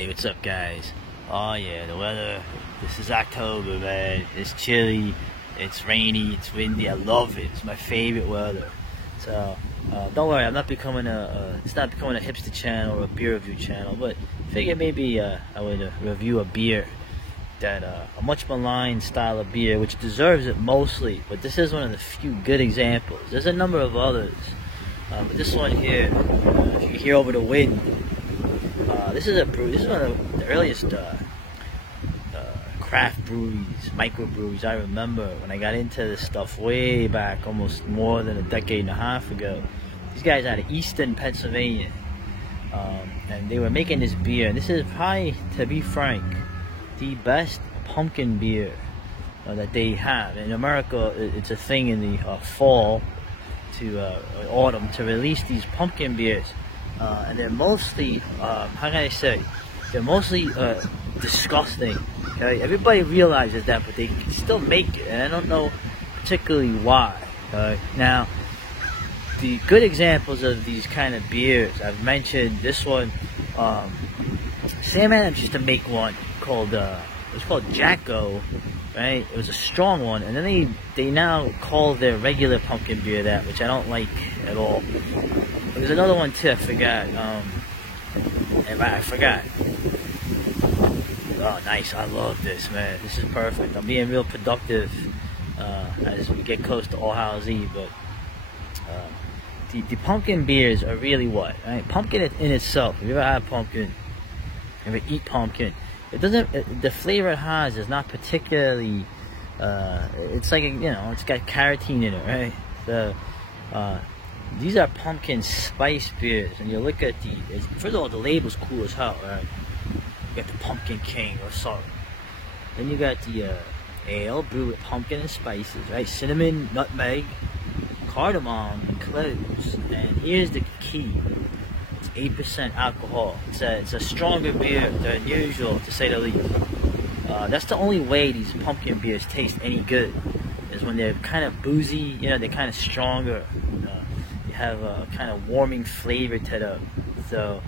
Hey, what's up, guys? Oh yeah, the weather. This is October, man. It's chilly, it's rainy, it's windy. I love it. It's my favorite weather. So don't worry, I'm not becoming it's not becoming a hipster channel or a beer review channel. But I figured maybe I would review a beer that a much maligned style of beer, which deserves it mostly. But this is one of the few good examples. There's a number of others, but this one here, if you hear over the wind. This is one of the earliest craft breweries, microbreweries. I remember when I got into this stuff way back, almost more than a decade and a half ago. These guys out of Easton, Pennsylvania, and they were making this beer. And this is probably, to be frank, the best pumpkin beer that they have. In America, it's a thing in the fall to autumn to release these pumpkin beers. And they're mostly, how can I say, they're mostly disgusting. Okay? Everybody realizes that, but they can still make it, and I don't know particularly why. Now, the good examples of these kind of beers, I've mentioned this one. Sam Adams used to make one called, it was called Jacko, right? It was a strong one, and then they now call their regular pumpkin beer that, which I don't like at all. There's another one too, I forgot. I forgot. Oh, nice. I love this, man. This is perfect. I'm being real productive as we get close to All Hallows Eve. But the pumpkin beers are really what? Right? Pumpkin in itself, if you ever had pumpkin, if you ever eat pumpkin, it doesn't, the flavor it has is not particularly, it's like, it's got carotene in it, right? So, these are pumpkin spice beers, and you look at first of all, the label's cool as hell, right? You got the Pumpkin King or something. Then you got the ale brewed with pumpkin and spices, right? Cinnamon, nutmeg, cardamom, and cloves. And here's the key: it's 8% alcohol. It's a stronger beer than usual, to say the least. That's the only way these pumpkin beers taste any good, is when they're kind of boozy. They're kind of stronger. Have a kind of warming flavor to them. So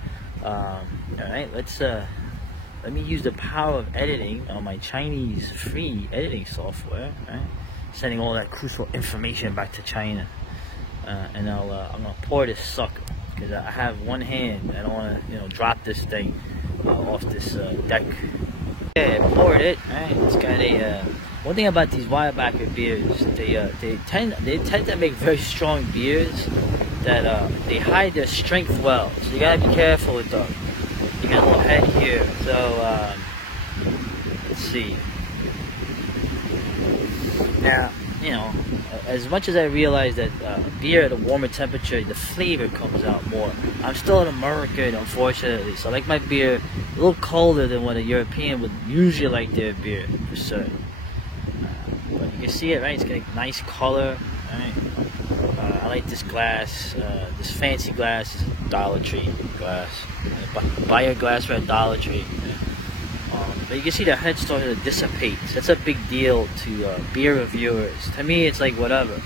alright, let me use the power of editing on my Chinese free editing software, right? Sending all that crucial information back to China, and I'm gonna pour this sucker, because I have one hand. I don't want to drop this thing off this deck. Okay, I poured it. Right, it's got a one thing about these Weyerbacher beers, they tend to make very strong beers that they hide their strength well, so you gotta be careful with them. You got a little head here, so let's see. Now, as much as I realize that beer at a warmer temperature, the flavor comes out more. I'm still an American, unfortunately, so I like my beer a little colder than what a European would usually like their beer, for certain. But you can see it, right? It's got a nice color, right? I like this glass, this fancy glass, Dollar Tree glass. Buy your glass for Dollar Tree. But you can see the head starting to dissipate. That's a big deal to beer reviewers. To me, it's like whatever. You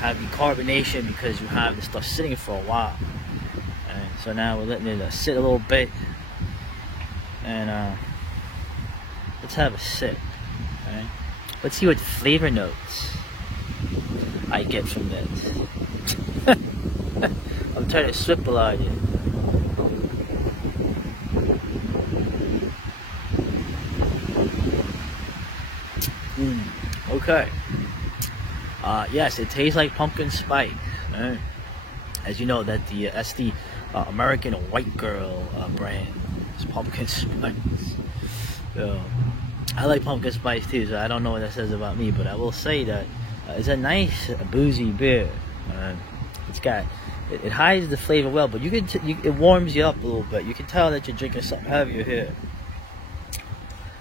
have the carbonation because you have the stuff sitting for a while. So now we're letting it sit a little bit. And let's have a sip. Right? Let's see what flavor notes I get from this. I'm trying to swipple on you. Okay. Yes, it tastes like pumpkin spice. Right? As you know, that's the American White Girl brand. It's pumpkin spice. So, I like pumpkin spice too, so I don't know what that says about me, but I will say that it's a nice boozy beer. It hides the flavor well, but it warms you up a little bit. You can tell that you're drinking something heavier here.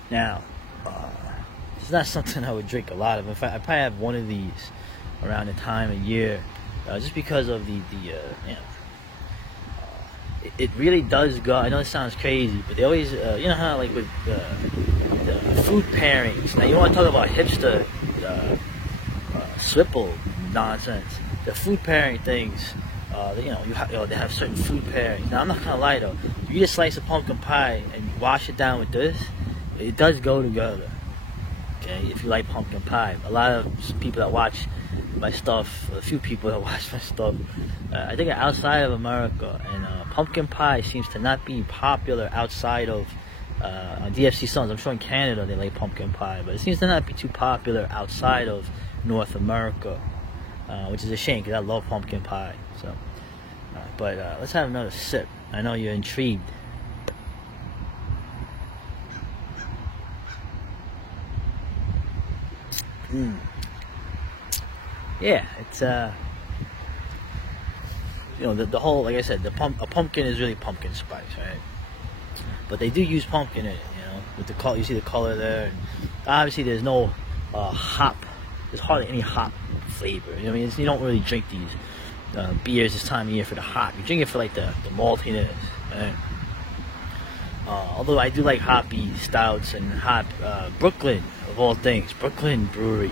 Now, it's not something I would drink a lot of. In fact, I probably have one of these around the time of year, just because of it really does go. I know it sounds crazy, but they always, how like with the food pairings. Now you want to talk about hipster swipple nonsense. The food pairing things They have certain food pairings. Now I'm not gonna lie though, if you get a slice of pumpkin pie and you wash it down with this, it does go together. Okay, if you like pumpkin pie, a lot of people that watch my stuff, a few people that watch my stuff, I think outside of America, and pumpkin pie seems to not be popular outside of DFC Sons. I'm sure in Canada they like pumpkin pie, but it seems to not be too popular outside of North America, which is a shame because I love pumpkin pie. So, but let's have another sip. I know you're intrigued. Yeah, it's the whole, like I said, a pumpkin is really pumpkin spice, right? But they do use pumpkin in it, with the color. You see the color there. And obviously, there's no hop. There's hardly any hop flavor. You don't really drink these beers this time of year for the hop. You drink it for like the maltiness. Right? Although I do like hoppy stouts and Brooklyn, of all things, Brooklyn Brewery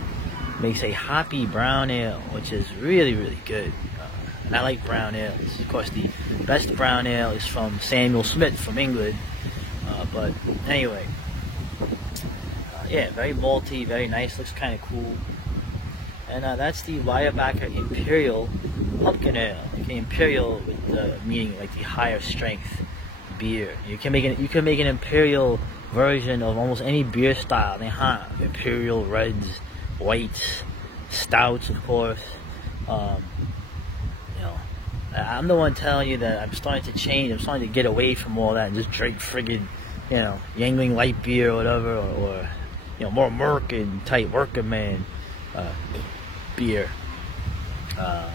makes a hoppy brown ale, which is really, really good. And I like brown ales. Of course, the best brown ale is from Samuel Smith from England. But anyway, yeah, very malty, very nice, looks kind of cool. And that's the Weyerbacher Imperial Pumpkin Ale. Okay, Imperial with meaning like the higher strength beer. You can make an Imperial version of almost any beer style they have. Imperial reds, whites, stouts, of course. I'm the one telling you that I'm starting to change. I'm starting to get away from all that and just drink friggin', Yuengling light beer or whatever, or more American type working man beer. I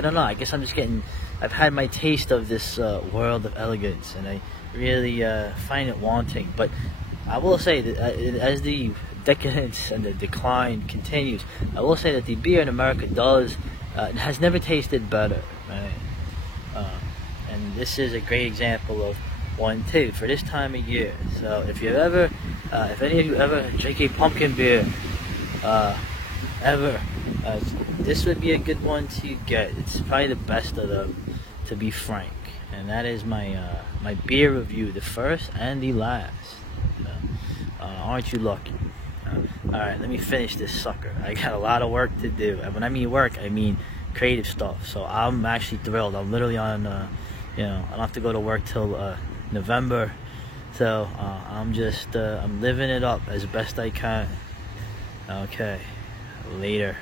don't know. I guess I'm just I've had my taste of this world of elegance, and I really find it wanting. But I will say that as the decadence and the decline continues, I will say that the beer in America has never tasted better, right? And this is a great example of one too for this time of year. So if any of you ever drink a pumpkin beer, this would be a good one to get. It's probably the best of them, to be frank. And that is my my beer review, the first and the last. Aren't you lucky? Alright, let me finish this sucker. I got a lot of work to do. And when I mean work, I mean creative stuff. So I'm actually thrilled. I'm literally on, I don't have to go to work till November. So I'm living it up as best I can. Okay, later.